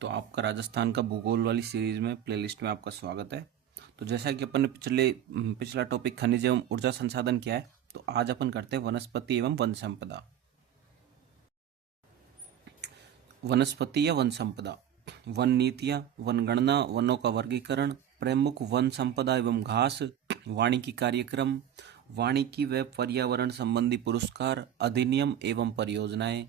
तो आपका राजस्थान का भूगोल वाली सीरीज में प्लेलिस्ट में आपका स्वागत है। तो जैसा कि अपन ने पिछला टॉपिक खनिज एवं ऊर्जा संसाधन किया है, तो आज अपन करते हैं वनस्पति एवं वन संपदा। वनस्पति या वन संपदा, वन नीतियाँ, वन गणना, वनों का वर्गीकरण, प्रमुख वन संपदा एवं घास, वानिकी कार्यक्रम, वानिकी व पर्यावरण संबंधी पुरस्कार, अधिनियम एवं परियोजनाएं,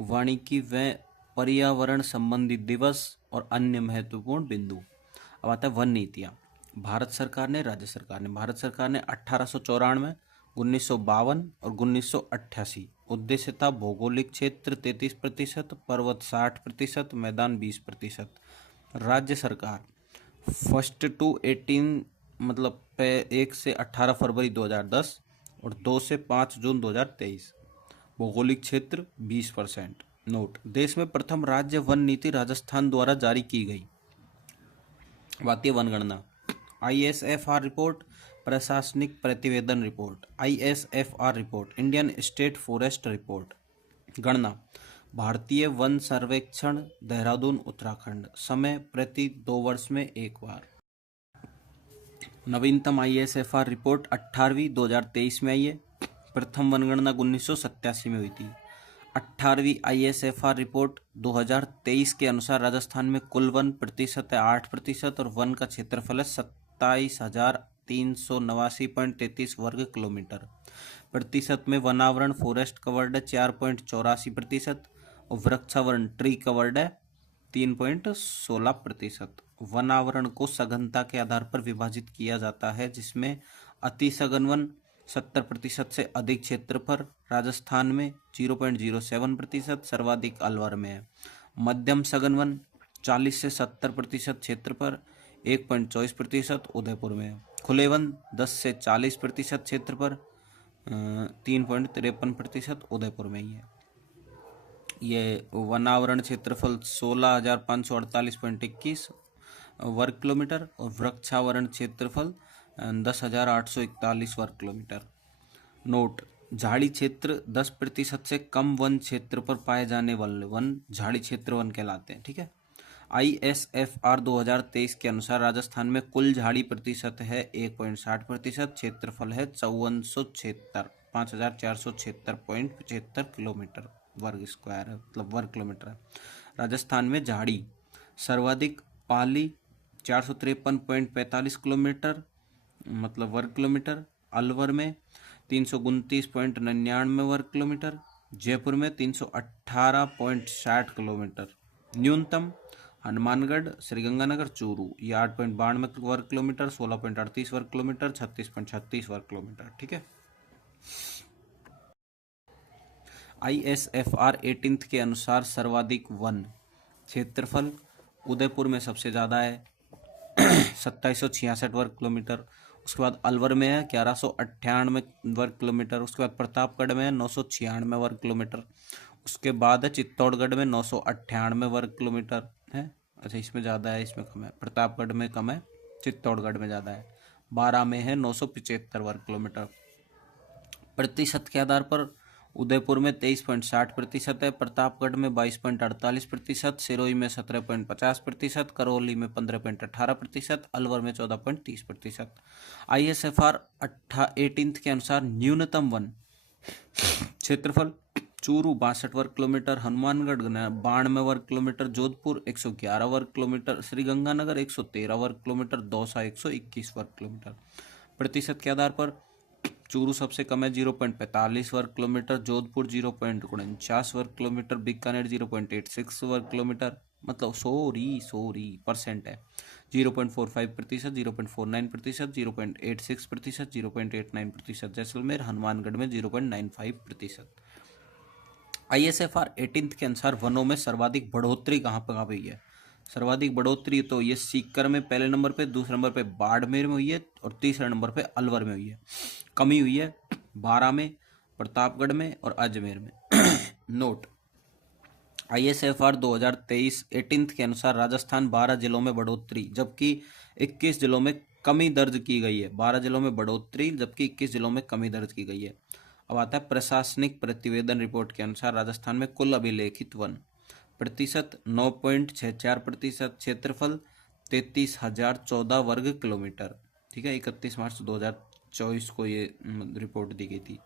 वानिकी व पर्यावरण संबंधी दिवस और अन्य महत्वपूर्ण बिंदु। अब आता है वन नीतियाँ। भारत सरकार ने 1894, 1952 और 1988 उद्देश्य था भौगोलिक क्षेत्र 33%, पर्वत 60%, मैदान 20%। राज्य सरकार 1 to 18 मतलब 1 से 18 फरवरी 2010 और 2 से 5 जून 2023 भौगोलिक क्षेत्र 20%। नोट, देश में प्रथम राज्य वन नीति राजस्थान द्वारा जारी की गई। भारतीय वनगणना, ISFR रिपोर्ट, प्रशासनिक प्रतिवेदन report, ISFR report, Indian state forest report. गणना, भारतीय वन सर्वेक्षण, देहरादून उत्तराखंड, समय प्रति 2 वर्ष में एक बार। नवीनतम ISFR रिपोर्ट 18वीं 2023 में आई है। प्रथम वनगणना 1987 में हुई थी। 18वीं ISFR रिपोर्ट 2023 के अनुसार राजस्थान में कुल वन प्रतिशत है 8% और वन का क्षेत्रफल है 27,389.33 वर्ग किलोमीटर। प्रतिशत में वनावरण फॉरेस्ट कवर्ड है 4.84% और वृक्षावरण ट्री कवर्ड है 3.16%। वनावरण को सघनता के आधार पर विभाजित किया जाता है, जिसमें अति सघन वन 70% से अधिक क्षेत्र पर राजस्थान में 0.07%, सर्वाधिक अलवर में है। मध्यम सघन वन 40 से 70% क्षेत्र पर 1.24% उदयपुर में है। खुले वन 10 से 40% क्षेत्र पर 3.53% उदयपुर में ही है। ये वनावरण क्षेत्रफल 16,548.21 वर्ग किलोमीटर और वृक्षावरण क्षेत्रफल 10,841 वर्ग किलोमीटर। नोट, झाड़ी क्षेत्र 10% से कम वन क्षेत्र पर पाए जाने वाले वन झाड़ी क्षेत्र वन कहलाते हैं। ठीक है। ISFR 2023 के अनुसार राजस्थान में कुल झाड़ी प्रतिशत है 1.60%, क्षेत्रफल है 5476 किलोमीटर वर्ग स्क्वायर है, मतलब वर्ग किलोमीटर है। राजस्थान में झाड़ी सर्वाधिक पाली 453.45 किलोमीटर मतलब वर्ग किलोमीटर, अलवर में 329.99 वर्ग किलोमीटर, जयपुर में 318.60 किलोमीटर। न्यूनतम हनुमानगढ़, श्रीगंगानगर, चूरू ये 8.92 वर्ग किलोमीटर, 16.38 वर्ग किलोमीटर, 36.36 वर्ग किलोमीटर। ठीक है। ISFR 18 के अनुसार सर्वाधिक वन क्षेत्रफल उदयपुर में सबसे ज़्यादा है 2766 वर्ग किलोमीटर। उसके बाद अलवर में है 1198 वर्ग किलोमीटर। उसके बाद प्रतापगढ़ में है 996 वर्ग किलोमीटर। उसके बाद है चित्तौड़गढ़ में 998 वर्ग किलोमीटर है। अच्छा, इसमें ज़्यादा है, इसमें कम है। प्रतापगढ़ में कम है, चित्तौड़गढ़ में ज़्यादा है। 12 में है 975 वर्ग किलोमीटर। प्रतिशत के आधार पर उदयपुर में 23.60% है, प्रतापगढ़ में 22.48%, सिरोही में 17.50%, करौली में 15.18%, अलवर में 14.30%। ISFR 18 के अनुसार न्यूनतम वन क्षेत्रफल चूरू 62 वर्ग किलोमीटर, हनुमानगढ़ 92 वर्ग किलोमीटर, जोधपुर 111 वर्ग किलोमीटर, श्रीगंगानगर 113 वर्ग किलोमीटर, दौसा 121 वर्ग किलोमीटर। प्रतिशत के आधार पर चूरू सबसे कम है 0.45 वर्ग किलोमीटर, जोधपुर 0.49 वर्ग किलोमीटर, बीकानेर 0.86 वर्ग किलोमीटर मतलब सॉरी परसेंट है। 0.45%, 0.49%, 0.86%, 0.89%। जैसलमेर हनुमानगढ़ में 0.95%। ISFR 18 के अनुसार वनों में सर्वाधिक बढ़ोतरी कहाँ पर हुई है? सर्वाधिक बढ़ोतरी तो ये सीकर में पहले नंबर पे, दूसरे नंबर पे बाड़मेर में हुई है और तीसरे नंबर पे अलवर में हुई है। कमी हुई है 12 में, प्रतापगढ़ में और अजमेर में। नोट, ISFR 2023 18 के अनुसार राजस्थान 12 जिलों में बढ़ोतरी जबकि 21 जिलों में कमी दर्ज की गई है। 12 जिलों में बढ़ोतरी जबकि 21 जिलों में कमी दर्ज की गई है। अब आता है प्रशासनिक प्रतिवेदन रिपोर्ट के अनुसार राजस्थान में कुल अभिलेखित वन प्रतिशत 9.64%, क्षेत्रफल 33,014 वर्ग किलोमीटर। ठीक है, 31 मार्च 2024 को ये रिपोर्ट दी गई थी।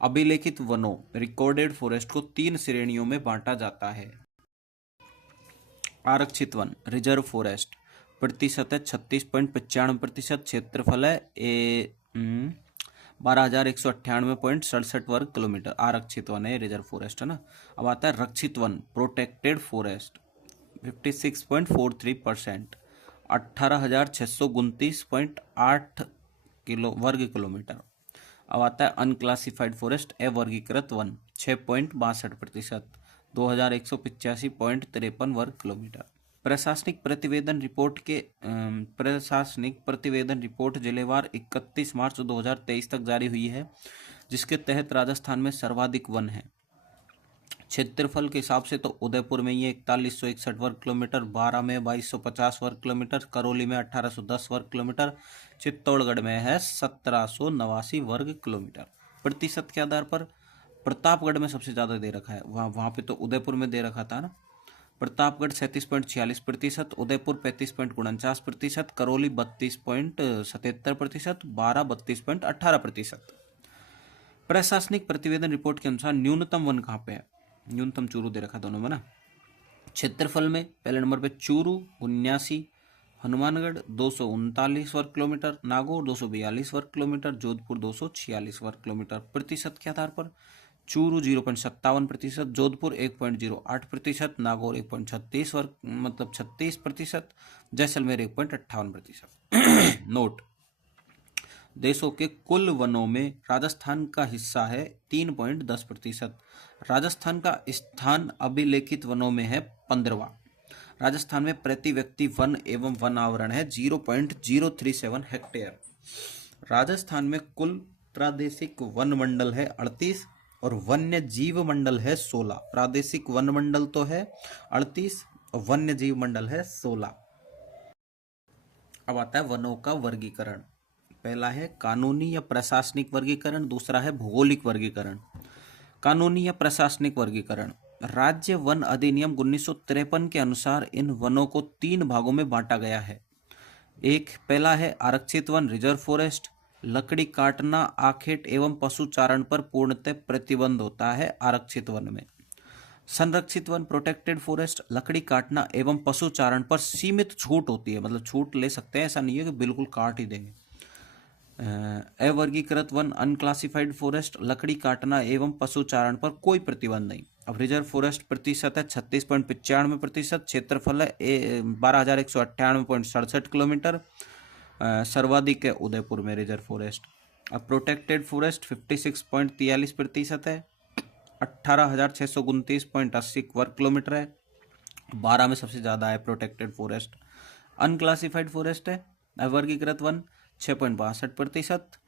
अभिलेखित वनों रिकॉर्डेड फॉरेस्ट को 3 श्रेणियों में बांटा जाता है। आरक्षित वन रिजर्व फॉरेस्ट प्रतिशत है 36.95%, क्षेत्रफल है 12,198.67 वर्ग किलोमीटर। आरक्षित वन है, रिजर्व फॉरेस्ट है ना। अब आता है रक्षित वन प्रोटेक्टेड फॉरेस्ट 56.43%, 18,629.8 वर्ग किलोमीटर। अब आता है अनक्लासिफाइड फॉरेस्ट अवर्गीकृत वन 6.62%, 2,185.53 वर्ग किलोमीटर। प्रशासनिक प्रतिवेदन रिपोर्ट जिलेवार 31 मार्च 2023 तक जारी हुई है, जिसके तहत राजस्थान में सर्वाधिक वन है। क्षेत्रफल के हिसाब से तो उदयपुर में ये 4161 वर्ग किलोमीटर, बारां में 2250 वर्ग किलोमीटर, करौली में 1810 वर्ग किलोमीटर, चित्तौड़गढ़ में है 1789 वर्ग किलोमीटर। प्रतिशत के आधार पर प्रतापगढ़ में सबसे ज़्यादा दे रखा है, वहाँ पे तो उदयपुर में दे रखा था ना। प्रतापगढ़ 37.46%, उदयपुर 35.49%, करौली 32.77%, बारां 32.18%। प्रशासनिक प्रतिवेदन रिपोर्ट के अनुसार न्यूनतम वन कहाँ पे है? न्यूनतम चूरू दे रखा दोनों में ना। क्षेत्रफल में पहले नंबर पे चूरू 79, हनुमानगढ़ 239 वर्ग किलोमीटर, नागौर 242 वर्ग किलोमीटर, जोधपुर 246 वर्ग किलोमीटर। प्रतिशत के आधार पर चूरू 0.57%, जोधपुर 1.08%, नागौर 1.36 वर्ग 36%, जैसलमेर 1.58%। नोट, देशों के कुल वनों में राजस्थान का हिस्सा है 3.10%। राजस्थान का स्थान अभिलेखित वनों में है 15वां। राजस्थान में प्रति व्यक्ति वन एवं वन आवरण है 0.037 हेक्टेयर। राजस्थान में कुल प्रादेशिक वन मंडल है 38 और वन्य जीव मंडल है 16। प्रादेशिक वन मंडल तो है 38 और वन्य जीव मंडल है 16। अब आता है वनों का वर्गीकरण। पहला है कानूनी या प्रशासनिक वर्गीकरण, दूसरा है भौगोलिक वर्गीकरण। कानूनी या प्रशासनिक वर्गीकरण। राज्य वन अधिनियम 1953 के अनुसार इन वनों को 3 भागों में बांटा गया है। पहला है आरक्षित वन रिजर्व फॉरेस्ट। लकड़ी काटना, आखेट एवं पशुचारण पर पूर्णतः प्रतिबंध होता है आरक्षित वन में। संरक्षित वन प्रोटेक्टेड फॉरेस्ट। लकड़ी काटना एवं पशुचारण पर सीमित छूट होती है, मतलब छूट ले सकते हैं, ऐसा नहीं है कि बिल्कुल काट ही देंगे। अवर्गीकृत वन अनक्लासिफाइड फॉरेस्ट। लकड़ी काटना एवं पशुचारण पर कोई प्रतिबंध नहीं। अब रिजर्व फॉरेस्ट प्रतिशत है 36.95%, क्षेत्रफल है 12,198.67 किलोमीटर, सर्वाधिक है उदयपुर में रिजर्व फॉरेस्ट। अब प्रोटेक्टेड फॉरेस्ट 56.43% है, 18,629.80 वर्ग किलोमीटर है, 12 में सबसे ज़्यादा है प्रोटेक्टेड फॉरेस्ट। अनक्लासिफाइड फॉरेस्ट है अवर्गीकृत वन 6.62%,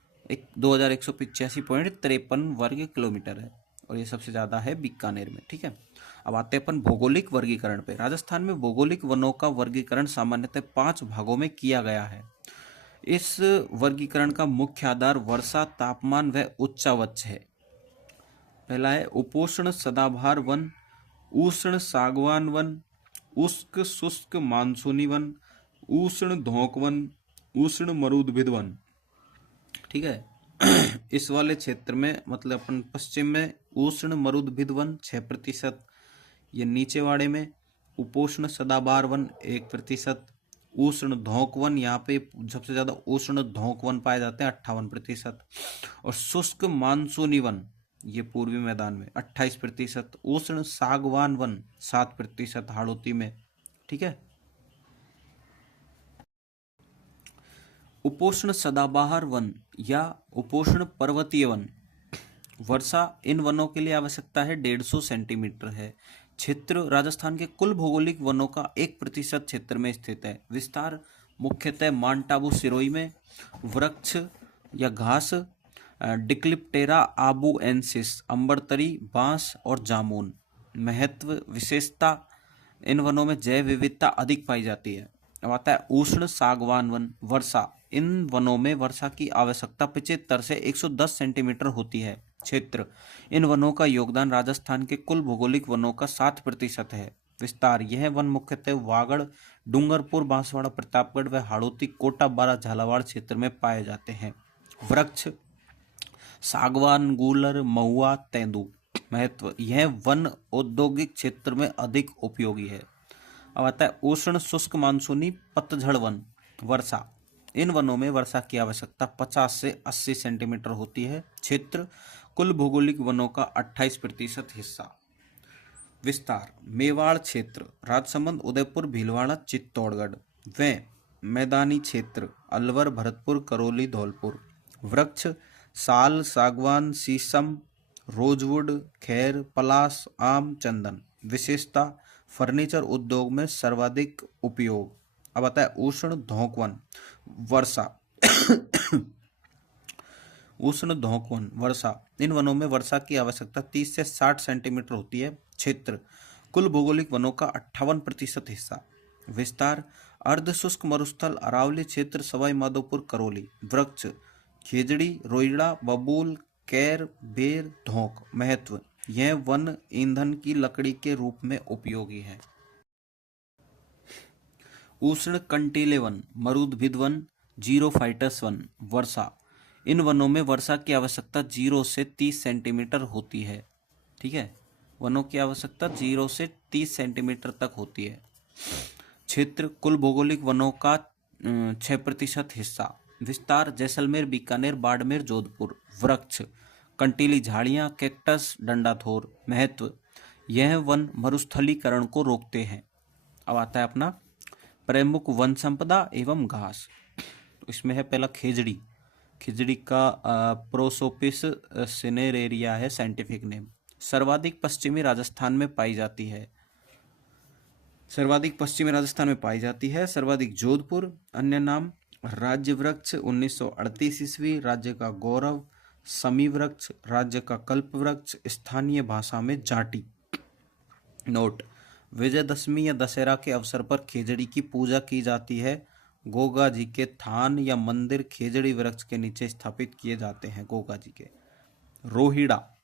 2,185.53 वर्ग किलोमीटर है, और ये सबसे ज़्यादा है बीकानेर में। ठीक है, अब आते हैं अपन भौगोलिक वर्गीकरण पे। राजस्थान में भौगोलिक वनों का वर्गीकरण सामान्यतः 5 भागों में किया गया है। इस वर्गीकरण का मुख्य आधार वर्षा, तापमान व उच्चावच है। पहला है उपोष्ण सदाबहार वन, उष्ण सागवान वन, उष्ण शुष्क मानसूनी वन, उष्ण धोंक वन, उष्ण मरुद्भिद वन। ठीक है, इस वाले क्षेत्र में मतलब अपन पश्चिम में उष्ण मरुद्भिद वन 6%, ये नीचे वाले में उपोष्ण सदाबहार वन 1%, उष्ण धोंक वन, यहाँ पे सबसे ज्यादा उष्ण धोंक वन पाए जाते हैं 58%, और शुष्क मानसूनी वन ये पूर्वी मैदान में 28%, उष्ण सागवान वन 7% हाड़ौती में। ठीक है, उपोष्ण सदाबहार वन या उपोष्ण पर्वतीय वन, वर्षा इन वनों के लिए आवश्यकता है 150 सेंटीमीटर है। क्षेत्र राजस्थान के कुल भौगोलिक वनों का 1% क्षेत्र में स्थित है। विस्तार मुख्यतः माउंट आबू सिरोही में। वृक्ष या घास डिक्लिप्टेरा आबूएंसिस, अम्बरतरी, बांस और जामुन। महत्व विशेषता, इन वनों में जैव विविधता अधिक पाई जाती है। अब आता है उष्ण सागवान वन। वर्षा, इन वनों में वर्षा की आवश्यकता 75 से 110 सेंटीमीटर होती है। क्षेत्र, इन वनों का योगदान राजस्थान के कुल भौगोलिक वनों का 7% है। विस्तार, यह वन मुख्यतः वागड़, डूंगरपुर, बांसवाड़ा, प्रतापगढ़ व हाड़ौती, कोटा, बारा, झालावाड़ क्षेत्र में पाए जाते हैं। वृक्ष सागवान, गूलर, महुआ, तेंदू। महत्व, यह वन औद्योगिक क्षेत्र में अधिक उपयोगी है। अब आता है उष्ण शुष्क मानसूनी पतझड़ वन। वर्षा, इन वनों में वर्षा की आवश्यकता 50 से 80 सेंटीमीटर होती है। क्षेत्र, कुल भौगोलिक वनों का 28% हिस्सा। विस्तार, मेवाड़ क्षेत्र, राजसमंद, उदयपुर, भीलवाड़ा, चित्तौड़गढ़ व मैदानी क्षेत्र, अलवर, भरतपुर, करौली, धौलपुर। वृक्ष साल, सागवान, शीशम, रोजवुड, खैर, पलास, आम, चंदन। विशेषता, फर्नीचर उद्योग में सर्वाधिक उपयोग। अब आता है उष्ण धोंकवन। वर्षा उष्ण धोंकवन वर्षा, इन वनों में वर्षा की आवश्यकता 30 से 60 सेंटीमीटर होती है। क्षेत्र, कुल भौगोलिक वनों का 58% हिस्सा। विस्तार, अर्ध शुष्क मरुस्थल, अरावली क्षेत्र, सवाई माधोपुर, करौली। वृक्ष खेजड़ी, रोइड़ा, बबूल, कैर, बेर, धोंक। महत्व, यह वन ईंधन की लकड़ी के रूप में उपयोगी है। उष्ण कंटीले वन, मरुद्भिद वन, जीरोफाइटस वन। वर्षा, इन वनों में वर्षा की आवश्यकता 0 से 30 सेंटीमीटर होती है। ठीक है, वनों की आवश्यकता 0 से 30 सेंटीमीटर तक होती है। क्षेत्र, कुल भौगोलिक वनों का 6% हिस्सा। विस्तार, जैसलमेर, बीकानेर, बाड़मेर, जोधपुर। वृक्ष कंटीली झाड़ियाँ, कैक्टस, डंडाथोर। महत्व, यह वन मरुस्थलीकरण को रोकते हैं। अब आता है अपना प्रमुख वन संपदा एवं घास। इसमें है पहला खेजड़ी। खिजड़ी का प्रोसोपिस सिनेरेरिया है साइंटिफिक नेम। सर्वाधिक पश्चिमी राजस्थान में पाई जाती है। सर्वाधिक जोधपुर। अन्य नाम, राज्य वृक्ष 1938 ईस्वी, राज्य का गौरव, समी वृक्ष, राज्य का कल्प वृक्ष, स्थानीय भाषा में जाटी। नोट, विजयदशमी या दशहरा के अवसर पर खेजड़ी की पूजा की जाती है। गोगा जी के थान या मंदिर खेजड़ी वृक्ष के नीचे स्थापित किए जाते हैं। गोगा जी के। रोहिड़ा,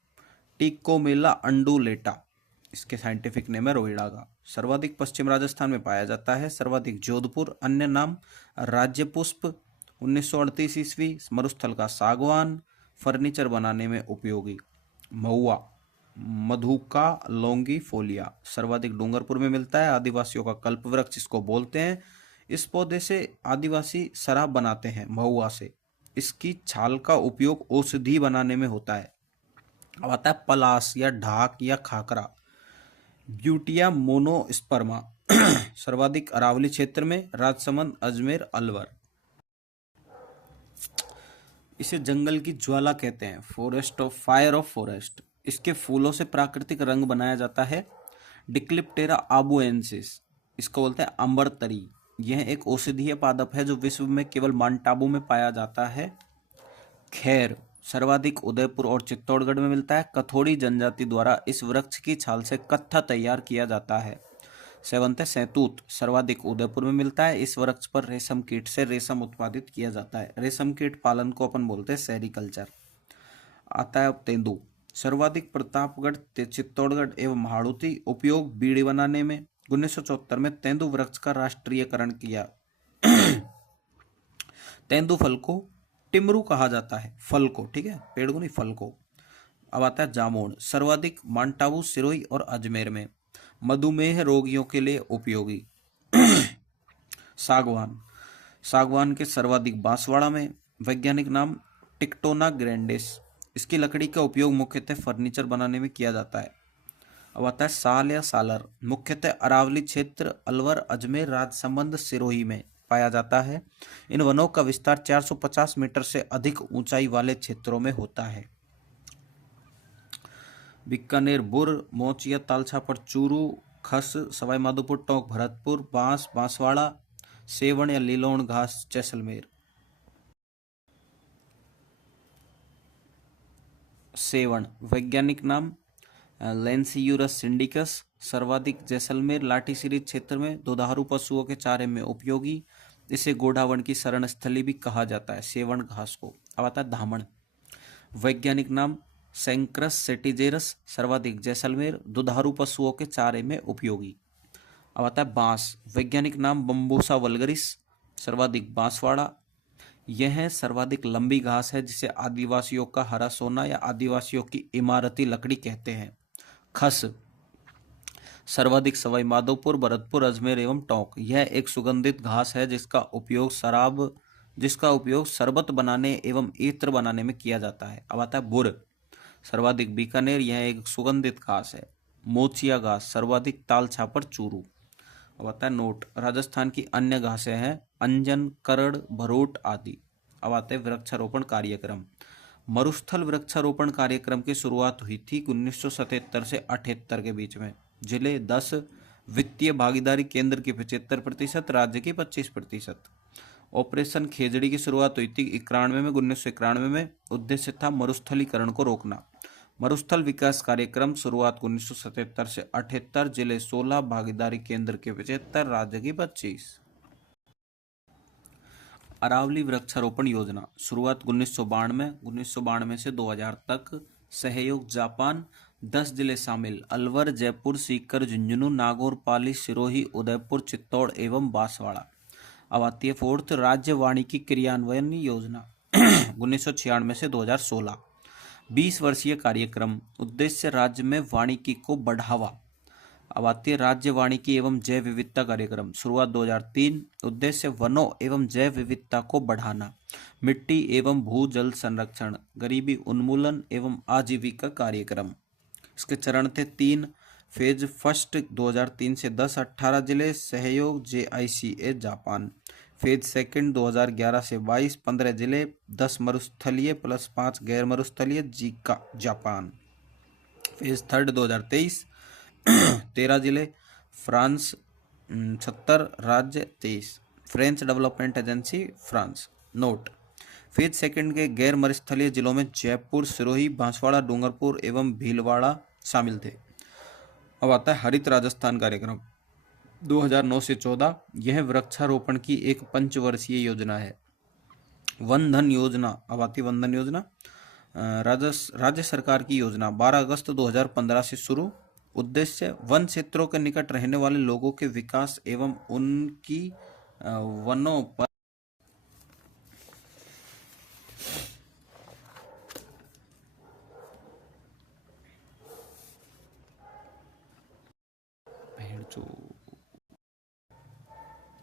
टिकोमेला अंडुलेटा, इसके साइंटिफिक नेम है रोहिड़ा का। सर्वाधिक पश्चिम राजस्थान में पाया जाता है। सर्वाधिक जोधपुर। अन्य नाम, राज्य पुष्प 1938 ईस्वी, मरुस्थल का सागवान, फर्नीचर बनाने में उपयोगी। महुआ, मधुका लॉन्गिफोलिया, सर्वाधिक डूंगरपुर में मिलता है। आदिवासियों का कल्प वृक्ष इसको बोलते हैं। इस पौधे से आदिवासी शराब बनाते हैं। महुआ से इसकी छाल का उपयोग औषधि बनाने में होता है। अब आता है पलास या ढाक या खाकरा, ब्यूटिया मोनोस्पर्मा। सर्वाधिक अरावली क्षेत्र में, राजसमंद, अजमेर, अलवर। इसे जंगल की ज्वाला कहते हैं, फायर ऑफ फॉरेस्ट। इसके फूलों से प्राकृतिक रंग बनाया जाता है। डिक्लिप्टेरा आबुएंसिस, इसको बोलते हैं अंबरतरी। यह एक औषधीय पादप है जो विश्व में केवल माउंट आबू में पाया जाता है। खैर, सर्वाधिक उदयपुर और चित्तौड़गढ़ में मिलता है। कथोड़ी जनजाति द्वारा इस वृक्ष की छाल से कत्था तैयार किया जाता है। सेवंत है सैतूत, सर्वाधिक उदयपुर में मिलता है। इस वृक्ष पर रेशम कीट से रेशम उत्पादित किया जाता है। रेशम कीट पालन को अपन बोलते हैं सेरिकल्चर। आता है अब तेंदू। सर्वाधिक प्रतापगढ़, चित्तौड़गढ़ एवं हाड़ौती। उपयोग बीड़ी बनाने में। 1974 में तेंदू वृक्ष का राष्ट्रीयकरण किया। तेंदू फल को टिमरू कहा जाता है, फल को, ठीक है, पेड़ को नहीं, फल को। अब आता है जामुन। सर्वाधिक माउंट आबू, सिरोही और अजमेर में। मधुमेह रोगियों के लिए उपयोगी। सागवान, सागवान के सर्वाधिक बांसवाड़ा में। वैज्ञानिक नाम टिक्टोना ग्रैंडिस। इसकी लकड़ी का उपयोग मुख्यतः फर्नीचर बनाने में किया जाता है। अब आता है साल या सालर। मुख्यतः अरावली क्षेत्र, अलवर, अजमेर, राजसमंद, सिरोही में पाया जाता है। इन वनों का विस्तार 450 मीटर से अधिक ऊंचाई वाले क्षेत्रों में होता है। बीकानेर बुर, मोचिया, तालछापर, चूरू, खस, सवाई माधोपुर, टोंक, भरतपुर, बांस, बांसवाड़ा, सेवण या लीलोण घास, जैसलमेर। सेवण, वैज्ञानिक नाम लेंसियूरस सिंडिकस। सर्वाधिक जैसलमेर, लाठी सीरीज क्षेत्र में। दुधारू पशुओं के चारे में उपयोगी। इसे गोडावण की शरण स्थली भी कहा जाता है, सेवण घास को। अब आता है धामण। वैज्ञानिक नाम सेंक्रस सेटिजेरस। सर्वाधिक जैसलमेर, दुधारू पशुओं के चारे में उपयोगी। अब आता है बांस। वैज्ञानिक नाम बम्बूसा वल्गरिस। सर्वाधिक बांसवाड़ा। यह सर्वाधिक लंबी घास है जिसे आदिवासियों का हरा सोना या आदिवासियों की इमारती लकड़ी कहते हैं। खस। सर्वाधिक सवाई माधोपुर, भरतपुर, अजमेर एवं टोंक। यह एक सुगंधित घास है जिसका उपयोग शरबत बनाने एवं इत्र बनाने में किया जाता है। अब आता है बुर। सर्वाधिक बीकानेर। यह एक सुगंधित घास है। मोचिया घास। सर्वाधिक ताल छापर चूरू। अब आता है नोट। राजस्थान की अन्य घासें हैं अंजन, करड़, भरूट आदि। अब आते हैं वृक्षारोपण कार्यक्रम। मरुस्थल वृक्षारोपण कार्यक्रम की शुरुआत हुई थी 1977 से 78 के बीच में। जिले 10, वित्तीय भागीदारी केंद्र की 75%, राज्य की 25%। ऑपरेशन खेजड़ी की शुरुआत हुई थी 1991 में। उद्देश्य था मरुस्थलीकरण को रोकना। मरुस्थल विकास कार्यक्रम शुरुआत 1977 से 78, जिले 16, भागीदारी केंद्र के 75, राज्य की 25। अरावली वृक्षारोपण योजना शुरुआत 1992 से 2000 तक। सहयोग जापान। 10 जिले शामिल अलवर, जयपुर, सीकर, झुंझुनू, नागौर, पाली, सिरोही, उदयपुर, चित्तौड़ एवं बांसवाड़ा। अब आती है फोर्थ, राज्य वानिकी क्रियान्वयन योजना 1996 से 2016। 20 वर्षीय कार्यक्रम। उद्देश्य राज्य में वानिकी को बढ़ावा। अब आती है राज्य वानिकी एवं जैव विविधता कार्यक्रम। शुरुआत 2003। उद्देश्य वनों एवं जैव विविधता को बढ़ाना। मिट्टी एवं भूजल संरक्षण, गरीबी उन्मूलन एवं आजीविका कार्यक्रम। इसके चरण थे 3। फेज फर्स्ट 2003 से 10, 18 जिले। सहयोग JICA जापान। फेज सेकंड 2011 से 22, 15 जिले। 10 मरुस्थलीय प्लस 5 गैर मरुस्थलीय जीका जापान। फेज थर्ड 2023, 13 जिले। फ्रांस 70, राज्य 23। French development agency France. Note. Phase second के गैर मरुस्थलीय जिलों में जयपुर, सिरोही, बांसवाड़ा, डूंगरपुर एवं भीलवाड़ा शामिल थे। अब आता है हरित राजस्थान कार्यक्रम 2009 से 14। यह वृक्षारोपण की एक पंचवर्षीय योजना है। वन धन योजना। अब आती वन धन योजना राज्य सरकार की योजना 12 अगस्त 2015 से शुरू। उद्देश्य वन क्षेत्रों के निकट रहने वाले लोगों के विकास एवं उनकी वनों पर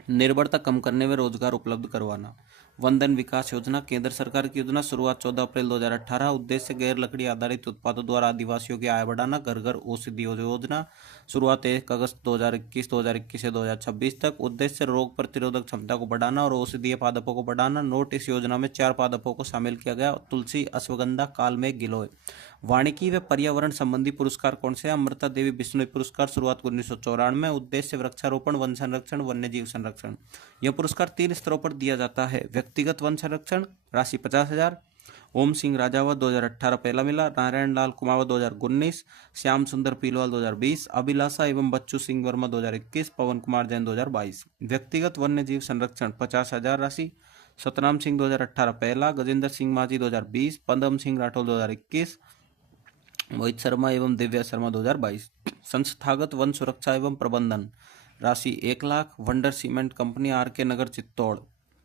निर्भरता कम करने में रोजगार उपलब्ध करवाना। वन धन विकास योजना केंद्र सरकार की योजना। शुरुआत 14 अप्रैल 2018। उद्देश्य गैर लकड़ी आधारित उत्पादों द्वारा आदिवासियों की आय बढ़ाना। घर घर औषधि योजना। शुरुआत 1 अगस्त 2021 से 2026 तक। उद्देश्य रोग प्रतिरोधक क्षमता को बढ़ाना और औषधीय पादपों को बढ़ाना। नोट। इस योजना में 4 पादपों को शामिल किया गया। तुलसी, अश्वगंधा, कालमेघ, गिलोय। वानिकी व पर्यावरण संबंधी पुरस्कार कौन से? अमृता देवी बिश्नोई पुरस्कार। शुरुआत 1994। उद्देश्य वृक्षारोपण, वन संरक्षण, वन्य जीव संरक्षण। यह पुरस्कार 3 स्तरों पर दिया जाता है। व्यक्तिगत वन संरक्षण, राशि 50,000। ओम सिंह राजावत 2018 पहला मिला। नारायण लाल कुमावत 2019। श्याम सुंदर पीलवाल 2020। अभिलाषा एवं बच्चू सिंह वर्मा 2021। पवन कुमार जैन 2022। व्यक्तिगत वन्य जीव संरक्षण 50,000 राशि। सतनाम सिंह 2018 पहला। गजेंद्र सिंह माझी 2020। पदम सिंह राठौर 2021। मोहित शर्मा एवं दिव्या शर्मा 2022। संस्थागत वन सुरक्षा एवं प्रबंधन, राशि 1 lakh. Wonder cement company, RK नगर, चित्तौड़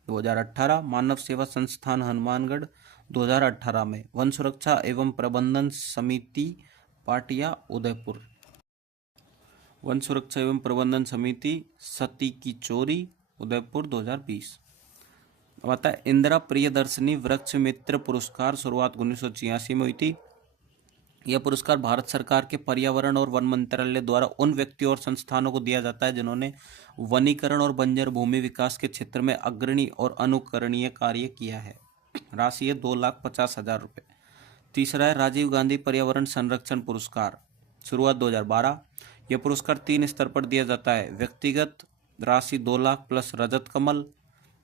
2018। मानव सेवा संस्थान हनुमानगढ़ 2018 में। वन सुरक्षा एवं प्रबंधन समिति, पाटिया, उदयपुर। वन सुरक्षा एवं प्रबंधन समिति, सती की चोरी, उदयपुर 2020। अब आता है इंदिरा प्रियदर्शनी वृक्ष मित्र पुरस्कार। शुरुआत 1986 में हुई थी। यह पुरस्कार भारत सरकार के पर्यावरण और वन मंत्रालय द्वारा उन व्यक्तियों और संस्थानों को दिया जाता है जिन्होंने वनीकरण और बंजर भूमि विकास के क्षेत्र में अग्रणी और अनुकरणीय कार्य किया है। राशि है 2,50,000 रुपये। तीसरा है राजीव गांधी पर्यावरण संरक्षण पुरस्कार। शुरुआत 2012। यह पुरस्कार 3 स्तर पर दिया जाता है। व्यक्तिगत, राशि 2 लाख प्लस रजत कमल।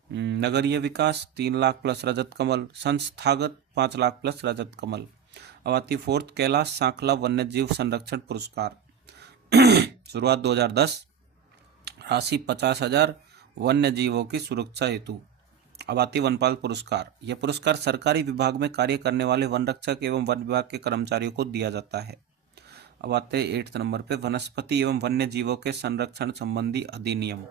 नगरीय विकास 3 लाख प्लस रजत कमल। संस्थागत 5 लाख प्लस रजत कमल। अब आती फोर्थ कैलाश सांखला वन्य जीव संरक्षण पुरस्कार। शुरुआत 2010। राशि 50,000, वन्य जीवों की सुरक्षा हेतु। अब आती वनपाल पुरस्कार। यह पुरस्कार सरकारी विभाग में कार्य करने वाले वन रक्षक एवं वन विभाग के कर्मचारियों को दिया जाता है। अब आते हैं 8th नंबर पे, वनस्पति एवं वन्य जीवों के संरक्षण संबंधी अधिनियम।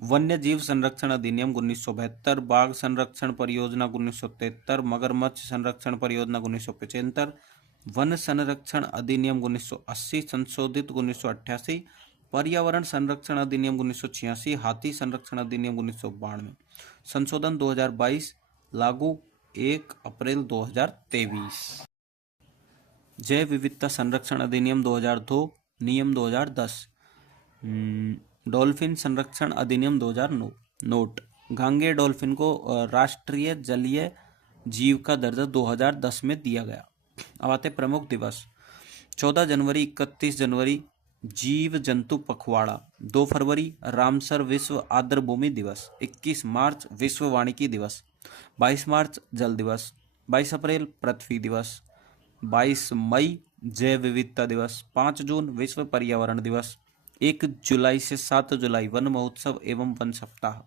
वन्य जीव संरक्षण अधिनियम 1972, बाघ संरक्षण परियोजना 1973, मगरमच्छ संरक्षण परियोजना 1975, वन संरक्षण अधिनियम 1980 संशोधित 1988, पर्यावरण संरक्षण अधिनियम 1986, हाथी संरक्षण अधिनियम 1992, संशोधन 2022, लागू 1 अप्रैल 2023। जैव विविधता संरक्षण अधिनियम 2002, नियम 2010, डॉल्फिन संरक्षण अधिनियम 2009, नोट। गांगे डॉल्फिन को राष्ट्रीय जलीय जीव का दर्जा 2010 में दिया गया। अब आते प्रमुख दिवस। 14 जनवरी 31 जनवरी जीव जंतु पखवाड़ा, 2 फरवरी रामसर विश्व आर्द्रभूमि दिवस, 21 मार्च विश्व वानिकी दिवस, 22 मार्च जल दिवस, 22 अप्रैल पृथ्वी दिवस, 22 मई जैव विविधता दिवस, 5 जून विश्व पर्यावरण दिवस, 1 जुलाई से 7 जुलाई वन महोत्सव एवं वन सप्ताह,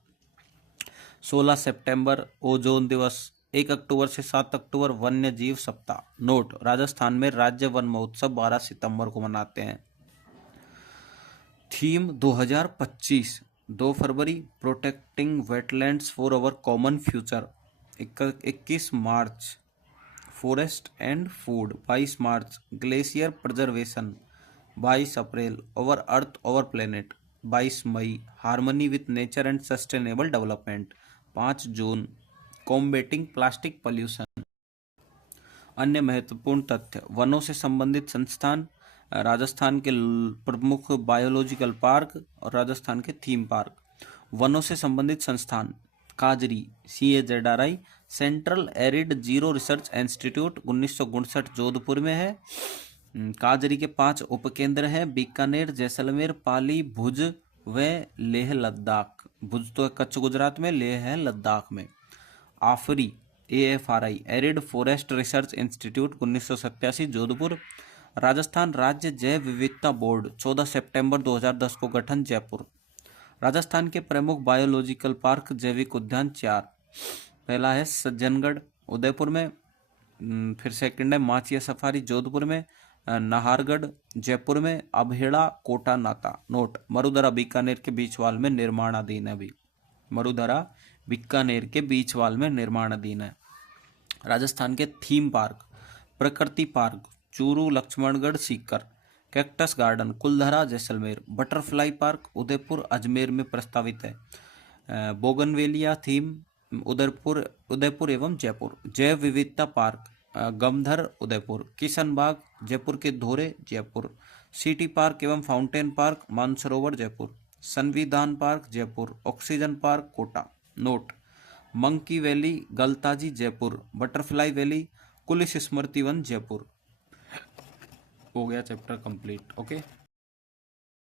16 सितंबर ओजोन दिवस, 1 अक्टूबर से 7 अक्टूबर वन्य जीव सप्ताह। नोट, राजस्थान में राज्य वन महोत्सव 12 सितंबर को मनाते हैं। थीम 2025, 2 फरवरी protecting wetlands for our common future, 21 मार्च फॉरेस्ट एंड फूड, 22 मार्च ग्लेशियर प्रिजर्वेशन, 22 अप्रैल ओवर अर्थ ओवर प्लेनेट, 22 मई harmony with nature and sustainable development, 5 जून कॉम्बेटिंग प्लास्टिक पॉल्यूशन। अन्य महत्वपूर्ण तथ्य। वनों से संबंधित संस्थान, राजस्थान के प्रमुख बायोलॉजिकल पार्क और राजस्थान के थीम पार्क। वनों से संबंधित संस्थान, काजरी CAZRI central arid zero research institute 1959 Jodhpur में है। काजरी के 5 उपकेंद्र हैं, बीकानेर, जैसलमेर, पाली, भुज व लेह लद्दाख। भुज तो कच्छ गुजरात में, लेह है लद्दाख में। आफरी AFRI arid forest research institute 1987 Jodhpur. Rajasthan राज्य जैव विविधता बोर्ड 14 सितंबर 2010 को गठन, जयपुर। राजस्थान के प्रमुख बायोलॉजिकल पार्क जैविक उद्यान 4। पहला है सज्जनगढ़ उदयपुर में, फिर सेकंड है माचिया सफारी जोधपुर में, नाहरगढ़ जयपुर में, अभेड़ा कोटा नाता। नोट, मरुधरा बीकानेर के बीचवाल में निर्माणाधीन है अभी। मरुधरा बीकानेर के बीचवाल में निर्माणाधीन है। राजस्थान के थीम पार्क, प्रकृति park Churu Lakshmangarh Sikar, cactus garden Kuldhara Jaisalmer, butterfly park Udaipur Ajmer में प्रस्तावित है। बोगनवेलिया थीम उदयपुर एवं जयपुर। जैव विविधता पार्क गमधर उदयपुर, किशन बाग जयपुर के धोरे जयपुर, सिटी पार्क एवं फाउंटेन पार्क मानसरोवर जयपुर, संविधान park Jaipur, oxygen park Kota. Note, monkey valley Galtaji Jaipur, butterfly valley police स्मृति वन जयपुर। हो गया चैप्टर कंप्लीट। ओके।